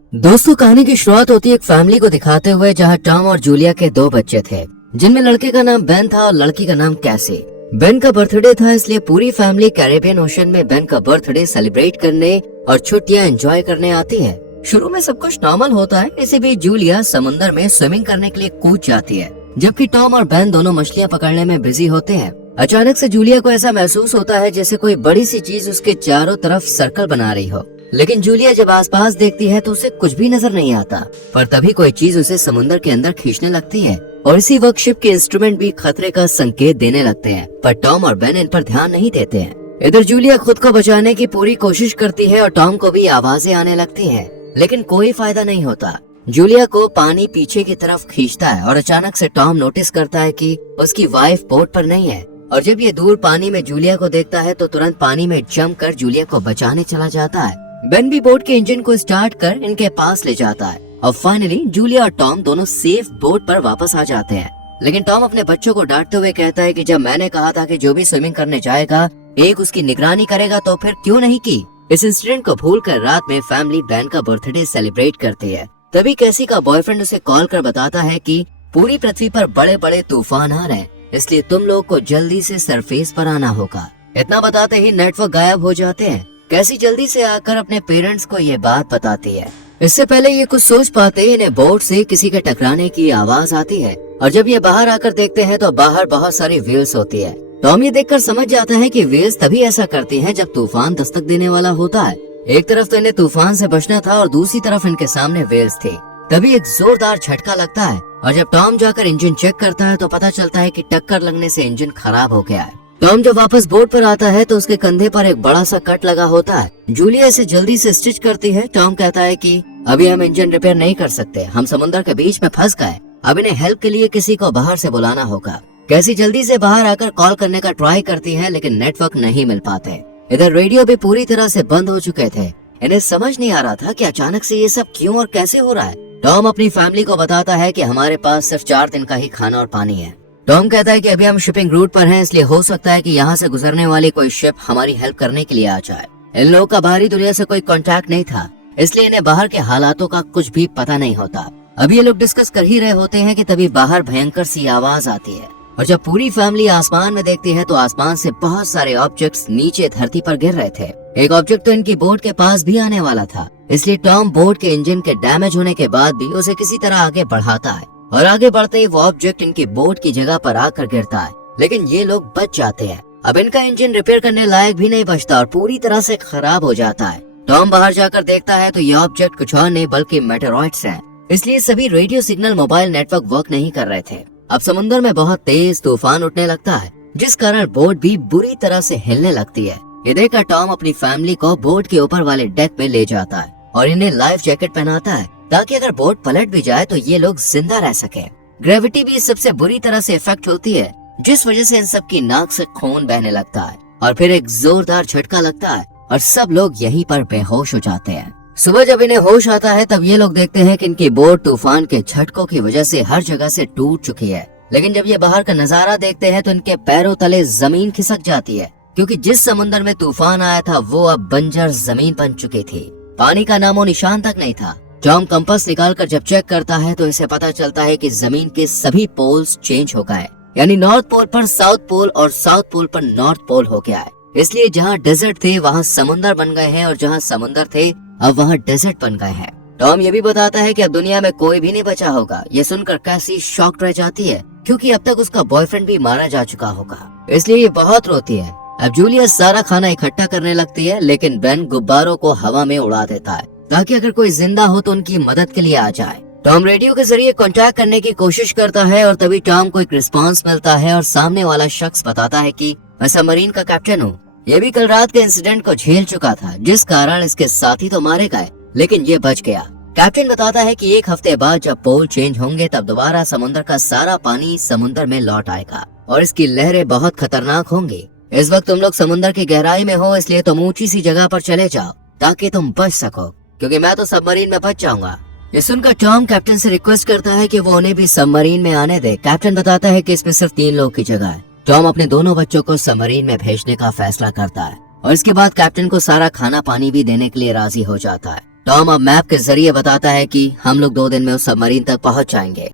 दोस्तों, कहानी की शुरुआत होती है एक फैमिली को दिखाते हुए जहां टॉम और जूलिया के दो बच्चे थे, जिनमें लड़के का नाम बेन था और लड़की का नाम कैसी। बेन का बर्थडे था, इसलिए पूरी फैमिली कैरेबियन ओशन में बेन का बर्थडे सेलिब्रेट करने और छुट्टियां एंजॉय करने आती है। शुरू में सब कुछ नॉर्मल होता है। इसी बीच जूलिया समुद्र में स्विमिंग करने के लिए कूद जाती है, जबकि टॉम और बेन दोनों मछलियां पकड़ने में बिजी होते हैं। अचानक से जूलिया को ऐसा महसूस होता है जैसे कोई बड़ी सी चीज उसके चारों तरफ सर्कल बना रही हो, लेकिन जूलिया जब आसपास देखती है तो उसे कुछ भी नजर नहीं आता। पर तभी कोई चीज उसे समुद्र के अंदर खींचने लगती है और इसी वक्त शिप के इंस्ट्रूमेंट भी खतरे का संकेत देने लगते हैं, पर टॉम और बेन इन पर ध्यान नहीं देते हैं। इधर जूलिया खुद को बचाने की पूरी कोशिश करती है और टॉम को भी आवाजें आने लगती हैं, लेकिन कोई फायदा नहीं होता। जूलिया को पानी पीछे की तरफ खींचता है और अचानक से टॉम नोटिस करता है कि उसकी वाइफ बोट पर नहीं है, और जब ये दूर पानी में जूलिया को देखता है तो तुरंत पानी में जंप कर जूलिया को बचाने चला जाता है। बेन भी बोट के इंजन को स्टार्ट कर इनके पास ले जाता है और फाइनली जूलिया और टॉम दोनों सेफ बोट पर वापस आ जाते हैं। लेकिन टॉम अपने बच्चों को डांटते हुए कहता है कि जब मैंने कहा था कि जो भी स्विमिंग करने जाएगा एक उसकी निगरानी करेगा, तो फिर क्यों नहीं की। इस इंसिडेंट को भूलकर रात में फैमिली बेन का बर्थडे सेलिब्रेट करती है। तभी कैसी का बॉयफ्रेंड उसे कॉल कर बताता है कि पूरी पृथ्वी पर बड़े बड़े तूफान आ रहे हैं, इसलिए तुम लोग को जल्दी से सरफेस पर आना होगा। इतना बताते ही नेटवर्क गायब हो जाते हैं। कैसी जल्दी से आकर अपने पेरेंट्स को ये बात बताती है। इससे पहले ये कुछ सोच पाते इन्हें बोट से किसी के टकराने की आवाज आती है, और जब ये बाहर आकर देखते हैं तो बाहर बहुत सारी व्हेल्स होती है। टॉम ये देखकर समझ जाता है कि व्हेल्स तभी ऐसा करती हैं जब तूफान दस्तक देने वाला होता है। एक तरफ तो इन्हें तूफान से बचना था और दूसरी तरफ इनके सामने व्हेल्स थी। तभी एक जोरदार झटका लगता है और जब टॉम जाकर इंजन चेक करता है तो पता चलता है कि टक्कर लगने से इंजन खराब हो गया है। टॉम जब वापस बोट पर आता है तो उसके कंधे पर एक बड़ा सा कट लगा होता है। जूलिया इसे जल्दी से स्टिच करती है। टॉम कहता है कि अभी हम इंजन रिपेयर नहीं कर सकते, हम समुद्र के बीच में फंस गए, अब इन्हें हेल्प के लिए किसी को बाहर से बुलाना होगा। कैसी जल्दी से बाहर आकर कॉल करने का ट्राई करती है, लेकिन नेटवर्क नहीं मिल पाते। इधर रेडियो भी पूरी तरह से बंद हो चुके थे। इन्हें समझ नहीं आ रहा था कि अचानक से ये सब क्यों और कैसे हो रहा है। टॉम अपनी फैमिली को बताता है कि हमारे पास सिर्फ 4 दिन का ही खाना और पानी है। टॉम कहता है कि अभी हम शिपिंग रूट पर हैं, इसलिए हो सकता है कि यहाँ से गुजरने वाली कोई शिप हमारी हेल्प करने के लिए आ जाए। इन लोगों का बाहरी दुनिया से कोई कांटेक्ट नहीं था, इसलिए इन्हें बाहर के हालातों का कुछ भी पता नहीं होता। अभी ये लोग डिस्कस कर ही रहे होते हैं कि तभी बाहर भयंकर सी आवाज आती है, और जब पूरी फैमिली आसमान में देखती है तो आसमान से बहुत सारे ऑब्जेक्ट्स नीचे धरती पर गिर रहे थे। एक ऑब्जेक्ट तो इनकी बोट के पास भी आने वाला था, इसलिए टॉम बोट के इंजन के डैमेज होने के बाद भी उसे किसी तरह आगे बढ़ाता है, और आगे बढ़ते ही वो ऑब्जेक्ट इनकी बोट की जगह पर आकर गिरता है। लेकिन ये लोग बच जाते हैं। अब इनका इंजन रिपेयर करने लायक भी नहीं बचता और पूरी तरह से खराब हो जाता है। टॉम बाहर जाकर देखता है तो ये ऑब्जेक्ट कुछ और नहीं बल्कि मेटेरॉइड्स हैं, इसलिए सभी radio signal mobile network work नहीं कर रहे थे। अब समुद्र में बहुत तेज तूफान उठने लगता है, जिस कारण बोट भी बुरी तरह से हिलने लगती है। ये देखकर टॉम अपनी फैमिली को बोट के ऊपर वाले डेक पे ले जाता है और इन्हें लाइफ जैकेट पहनाता है, ताकि अगर बोट पलट भी जाए तो ये लोग जिंदा रह सके। ग्रेविटी भी सबसे बुरी तरह से इफेक्ट होती है, जिस वजह से इन सब की नाक से खून बहने लगता है, और फिर एक जोरदार झटका लगता है और सब लोग यहीं पर बेहोश हो जाते हैं। सुबह जब इन्हें होश आता है तब ये लोग देखते हैं कि इनकी बोट तूफान के झटकों की वजह से हर जगह से टूट चुकी है। लेकिन जब ये बाहर का नजारा देखते हैं तो इनके पैरों तले जमीन खिसक जाती है, क्योंकि जिस समुद्र में तूफान आया था वो अब बंजर जमीन बन चुकी थी। पानी का नामो निशान तक नहीं था। टॉम कंपास निकालकर जब चेक करता है तो इसे पता चलता है कि जमीन के सभी पोल्स चेंज हो गए, यानी नॉर्थ पोल पर साउथ पोल और साउथ पोल पर नॉर्थ पोल हो गया है। इसलिए जहाँ डेजर्ट थे वहाँ समुद्र बन गए हैं, और जहाँ समुद्र थे अब वहाँ डेजर्ट बन गए हैं। टॉम ये भी बताता है कि अब दुनिया में कोई भी नहीं बचा होगा। ये सुनकर कैसी शॉक्ड रह जाती है, क्योंकि अब तक उसका बॉयफ्रेंड भी मारा जा चुका होगा, इसलिए ये बहुत रोती है। अब जूलिया सारा खाना इकट्ठा करने लगती है, लेकिन बेन गुब्बारों को हवा में उड़ा देता है, ताकि अगर कोई जिंदा हो तो उनकी मदद के लिए आ जाए। टॉम रेडियो के जरिए कांटेक्ट करने की कोशिश करता है और तभी टॉम को एक रिस्पांस मिलता है और सामने वाला शख्स बताता है कि मैं सबमरीन का कैप्टन हूँ। ये भी कल रात के इंसिडेंट को झेल चुका था, जिस कारण इसके साथी तो मारे गए, लेकिन ये बच गया। कैप्टन बताता है कि 1 हफ्ते बाद जब पोल चेंज होंगे तब दोबारा समुद्र का सारा पानी समुद्र में लौट आएगा और इसकी लहरें बहुत खतरनाक होंगी। इस वक्त तुम लोग समुद्र की गहराई में हो, इसलिए तुम ऊंची सी जगह पर चले जाओ ताकि तुम बच सको, क्योंकि मैं तो सबमरीन में बच जाऊंगा। ये सुनकर टॉम कैप्टन से रिक्वेस्ट करता है कि वो उन्हें भी सबमरीन में आने दे। कैप्टन बताता है कि इसमें सिर्फ 3 लोग की जगह है। टॉम अपने दोनों बच्चों को सबमरीन में भेजने का फैसला करता है और इसके बाद कैप्टन को सारा खाना पानी भी देने के लिए राजी हो जाता है। टॉम अब मैप के जरिए बताता है कि हम लोग 2 दिन में उस सबमरीन तक पहुंच जाएंगे।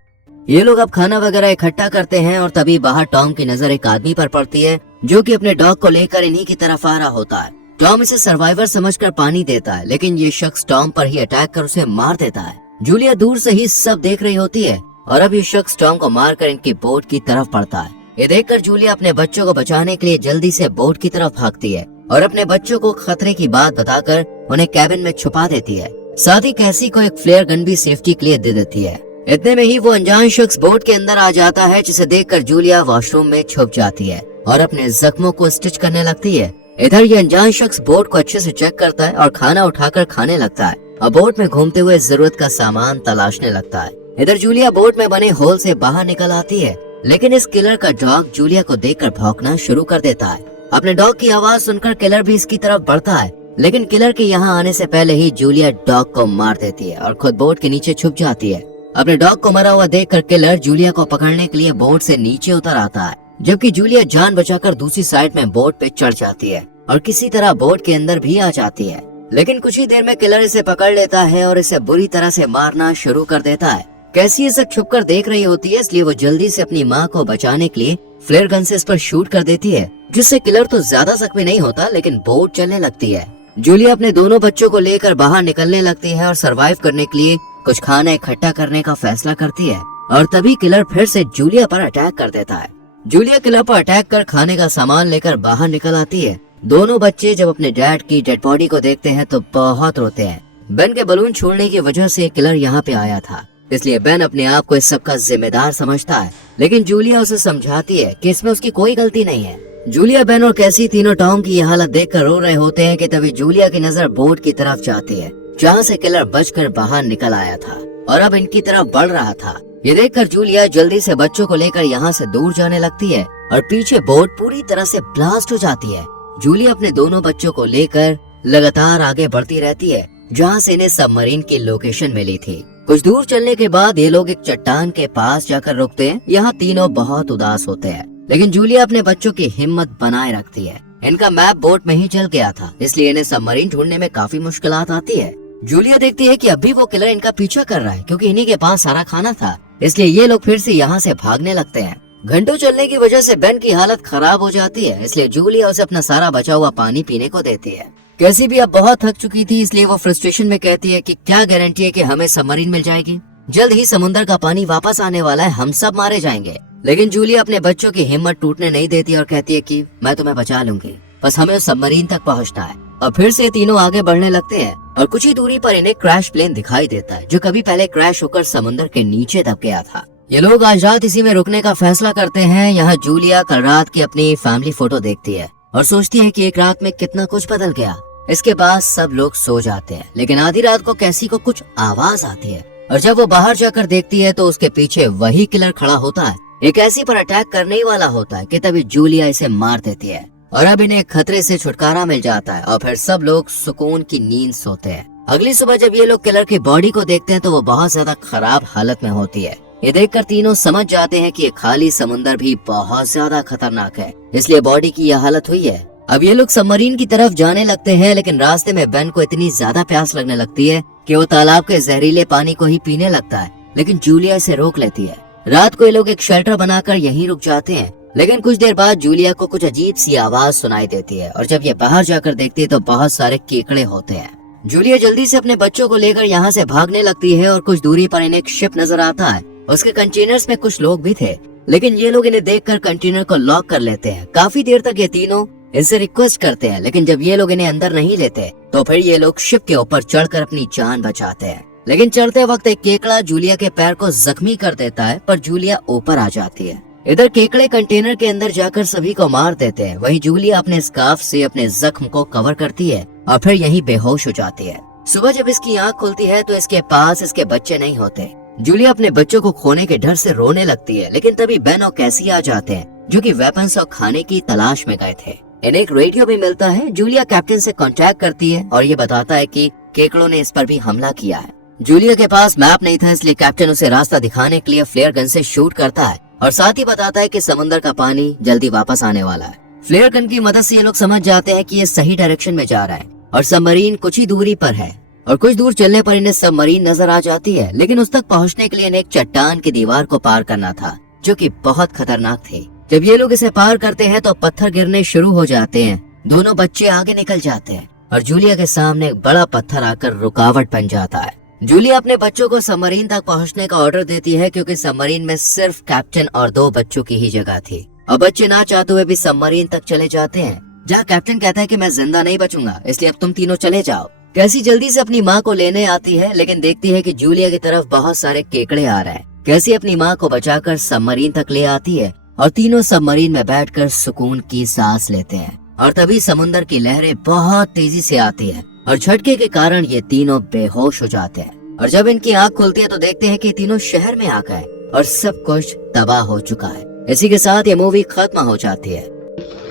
ये लोग अब खाना वगैरह इकट्ठा करते हैं और तभी बाहर टॉम की नजर एक आदमी पर पड़ती है जो कि अपने डॉग को लेकर इन्हीं की तरफ आ रहा होता है। टॉम इसे सर्वाइवर समझकर पानी देता है, लेकिन ये शख्स टॉम पर ही अटैक कर उसे मार देता है। जूलिया दूर से ही सब देख रही होती है और अब ये शख्स टॉम को मारकर इनकी बोट की तरफ पड़ता है। ये देखकर जूलिया अपने बच्चों को बचाने के लिए जल्दी से बोट की तरफ भागती है और अपने बच्चों को खतरे की बात बताकर उन्हें कैबिन में छुपा देती है। साथ ही कैसी को एक फ्लेयर गन भी सेफ्टी के लिए दे देती है। इतने में ही वो अनजान शख्स बोट के अंदर आ जाता है, जिसे देखकर जूलिया वॉशरूम में छुप जाती है और अपने जख्मों को स्टिच करने लगती है। इधर ये अनजान शख्स बोट को अच्छे से चेक करता है और खाना उठाकर खाने लगता है और बोट में घूमते हुए जरूरत का सामान तलाशने लगता है। इधर जूलिया बोट में बने होल से बाहर निकल आती है, लेकिन इस किलर का डॉग जूलिया को देखकर भौंकना शुरू कर देता है। अपने डॉग की आवाज सुनकर किलर भी इसकी तरफ बढ़ता है, लेकिन किलर के यहाँ आने से पहले ही जूलिया डॉग को मार देती है और खुद बोट के नीचे छुप जाती है। अपने डॉग को मरा हुआ देखकर किलर जूलिया को पकड़ने के लिए बोट से नीचे उतर आता है, जबकि जूलिया जान बचाकर दूसरी साइड में बोट पे चढ़ जाती है और किसी तरह बोट के अंदर भी आ जाती है। लेकिन कुछ ही देर में किलर इसे पकड़ लेता है और इसे बुरी तरह से मारना शुरू कर देता है। कैसी ये सब छुपकर देख रही होती है, इसलिए वो जल्दी से अपनी माँ को बचाने के लिए फ्लेयर गन से इस पर शूट कर देती है, जिससे किलर तो ज्यादा जख्मी नहीं होता, लेकिन बोट चलने लगती है। जूलिया अपने दोनों बच्चों को लेकर बाहर निकलने लगती है और सरवाइव करने के लिए कुछ खाना इकट्ठा करने का फैसला करती है और तभी किलर फिर से जूलिया पर अटैक कर देता है। जूलिया किलर पर अटैक कर खाने का सामान लेकर बाहर निकल आती है। दोनों बच्चे जब अपने डैड की डेड बॉडी को देखते हैं तो बहुत रोते हैं। बेन के बलून छोड़ने की वजह से किलर यहाँ पे आया था, इसलिए बेन अपने आप को इस सब का जिम्मेदार समझता है, लेकिन जूलिया उसे समझाती है कि इसमें उसकी कोई गलती नहीं है। जूलिया, बेन और कैसी तीनों टॉम की यह हालत देखकर रो रहे होते हैं कि तभी जूलिया की नजर बोट की तरफ जाती है, जहाँ से किलर बचकर बाहर निकल आया था और अब इनकी तरफ बढ़ रहा था। ये देखकर जूलिया जल्दी से बच्चों को लेकर यहाँ से दूर जाने लगती है और पीछे बोट पूरी तरह से ब्लास्ट हो जाती है। जूलिया अपने दोनों बच्चों को लेकर लगातार आगे बढ़ती रहती है, जहाँ से इन्हें सबमरीन की लोकेशन मिली थी। कुछ दूर चलने के बाद ये लोग एक चट्टान के पास जाकर रुकते हैं। यहाँ तीनों बहुत उदास होते हैं, लेकिन जूलिया अपने बच्चों की हिम्मत बनाए रखती है। इनका मैप बोट में ही चल गया था, इसलिए इन्हें सबमरीन ढूंढने में काफी मुश्किलात आती है। जूलिया देखती है कि अभी वो किलर इनका पीछा कर रहा है, क्योंकि इन्हीं के पास सारा खाना था, इसलिए ये लोग फिर से यहाँ से भागने लगते हैं। घंटों चलने की वजह से बेन की हालत खराब हो जाती है, इसलिए जूलिया उसे अपना सारा बचा हुआ पानी पीने को देती है। कैसी भी अब बहुत थक चुकी थी, इसलिए वो फ्रस्ट्रेशन में कहती है कि क्या गारंटी है कि हमें सबमरीन मिल जाएगी, जल्द ही समुद्र का पानी वापस आने वाला है, हम सब मारे जाएंगे। लेकिन जूलिया अपने बच्चों की हिम्मत टूटने नहीं देती और कहती है कि मैं तुम्हें बचा लूंगी, बस हमें उस सबमरीन तक पहुंचना है। और फिर से तीनों आगे बढ़ने लगते हैं और कुछ ही दूरी पर इन्हें क्रैश प्लेन दिखाई देता है, जो कभी पहले क्रैश होकर समुद्र के नीचे दब गया था। ये लोग आज रात इसी में रुकने का फैसला करते हैं। यहाँ जूलिया कल रात की अपनी फैमिली फोटो देखती है और सोचती है कि एक रात में कितना कुछ बदल गया। इसके बाद सब लोग सो जाते हैं, लेकिन आधी रात को कैसी को कुछ आवाज आती है और जब वो बाहर जाकर देखती है तो उसके पीछे वही किलर खड़ा होता है। एक ऐसी पर अटैक करने ही वाला होता है कि तभी जूलिया इसे मार देती है और अब इन्हें खतरे से छुटकारा मिल जाता है और फिर सब लोग सुकून की नींद सोते हैं। अगली सुबह जब ये लोग किलर की बॉडी को देखते हैं तो वो बहुत ज्यादा खराब हालत में होती है। ये देखकर तीनों समझ जाते हैं कि ये खाली समुंदर भी बहुत ज्यादा खतरनाक है, इसलिए बॉडी की यह हालत हुई है। अब ये लोग सबमरीन की तरफ जाने लगते हैं, लेकिन रास्ते में बेन को इतनी ज्यादा प्यास लगने लगती है कि वो तालाब के जहरीले पानी को ही पीने लगता है, लेकिन जूलिया इसे रोक लेती है। रात को ये लोग एक शेल्टर बनाकर यहीं रुक जाते हैं, लेकिन कुछ देर बाद जूलिया को कुछ अजीब सी आवाज सुनाई देती है और जब ये बाहर जाकर देखती है तो बहुत सारे केकड़े होते हैं। जूलिया जल्दी से अपने बच्चों को लेकर यहाँ से भागने लगती है और कुछ दूरी पर इन्हें एक शिप नजर आता है। उसके कंटेनर्स में कुछ लोग भी थे, लेकिन ये लोग इन्हें देखकर कंटेनर को लॉक कर लेते हैं। काफी देर तक ये तीनों इनसे रिक्वेस्ट करते हैं, लेकिन जब ये लोग इन्हें अंदर नहीं लेते तो फिर ये लोग शिप के ऊपर चढ़कर अपनी जान बचाते हैं। लेकिन चढ़ते वक्त एक केकड़ा जूलिया के पैर को जख्मी कर देता है, पर जूलिया ऊपर आ जाती है। इधर केकड़े कंटेनर के अंदर जाकर सभी को मार देते हैं। वहीं जूलिया अपने स्कार्फ से अपने जख्म को कवर करती है और फिर यहीं बेहोश हो जाती है। सुबह जब इसकी आंख खुलती है तो इसके पास इसके बच्चे नहीं होते। जूलिया अपने बच्चों को खोने के डर से रोने लगती है, लेकिन तभी बेन और कैसी आ जाते हैं, जो कि वेपन्स और खाने की तलाश में गए थे। इन्हें एक रेडियो भी मिलता है। जूलिया कैप्टन से कांटेक्ट करती है और ये बताता है कि केकड़ों ने इस पर भी हमला किया है। जूलिया के पास मैप नहीं था, इसलिए कैप्टन उसे रास्ता दिखाने के लिए फ्लेयर गन से शूट करता है और साथ ही बताता है कि समुद्र का पानी जल्दी वापस आने वाला है। फ्लेयर गन की मदद से ये लोग समझ जाते हैं कि ये सही डायरेक्शन में जा रहा है और सबमरीन कुछ ही दूरी पर है। और कुछ दूर चलने पर इन्हें सबमरीन नजर आ जाती है, लेकिन उस तक पहुंचने के लिए इन्हें एक चट्टान की दीवार को पार करना था, जो कि बहुत खतरनाक थी। जब ये लोग इसे पार करते हैं तो पत्थर गिरने शुरू हो जाते हैं। दोनों बच्चे आगे निकल जाते हैं और जूलिया के सामने एक बड़ा पत्थर आकर रुकावट बन जाता है। जूलिया अपने बच्चों को सबमरीन तक पहुंचने का ऑर्डर देती है, क्योंकि सबमरीन में सिर्फ कैप्टन और 2 बच्चों की ही जगह थी। अब बच्चे ना चाहते हुए भी सबमरीन तक चले जाते हैं, जहाँ कैप्टन कहता है कि मैं जिंदा नहीं बचूंगा, इसलिए अब तुम तीनों चले जाओ। कैसी जल्दी से अपनी माँ को लेने आती है, लेकिन देखती है कि जूलिया की तरफ बहुत सारे केकड़े आ रहे हैं। कैसी अपनी माँ को बचाकर सबमरीन तक ले आती है और तीनों सबमरीन में बैठकर सुकून की सांस लेते हैं। और तभी समुद्र की लहरें बहुत तेजी से आती है और झटके के कारण ये तीनों बेहोश हो जाते हैं। और जब इनकी आंख खुलती है तो देखते हैं कि तीनों शहर में आ गए और सब कुछ तबाह हो चुका है। इसी के साथ ये मूवी खत्म हो जाती है।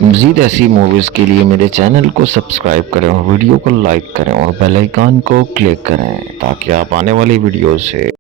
मज़ीद ऐसी मूवीज़ के लिए मेरे चैनल को सब्सक्राइब करें और वीडियो को लाइक करें और बेल आइकन को क्लिक करें, ताकि आप आने वाली वीडियो से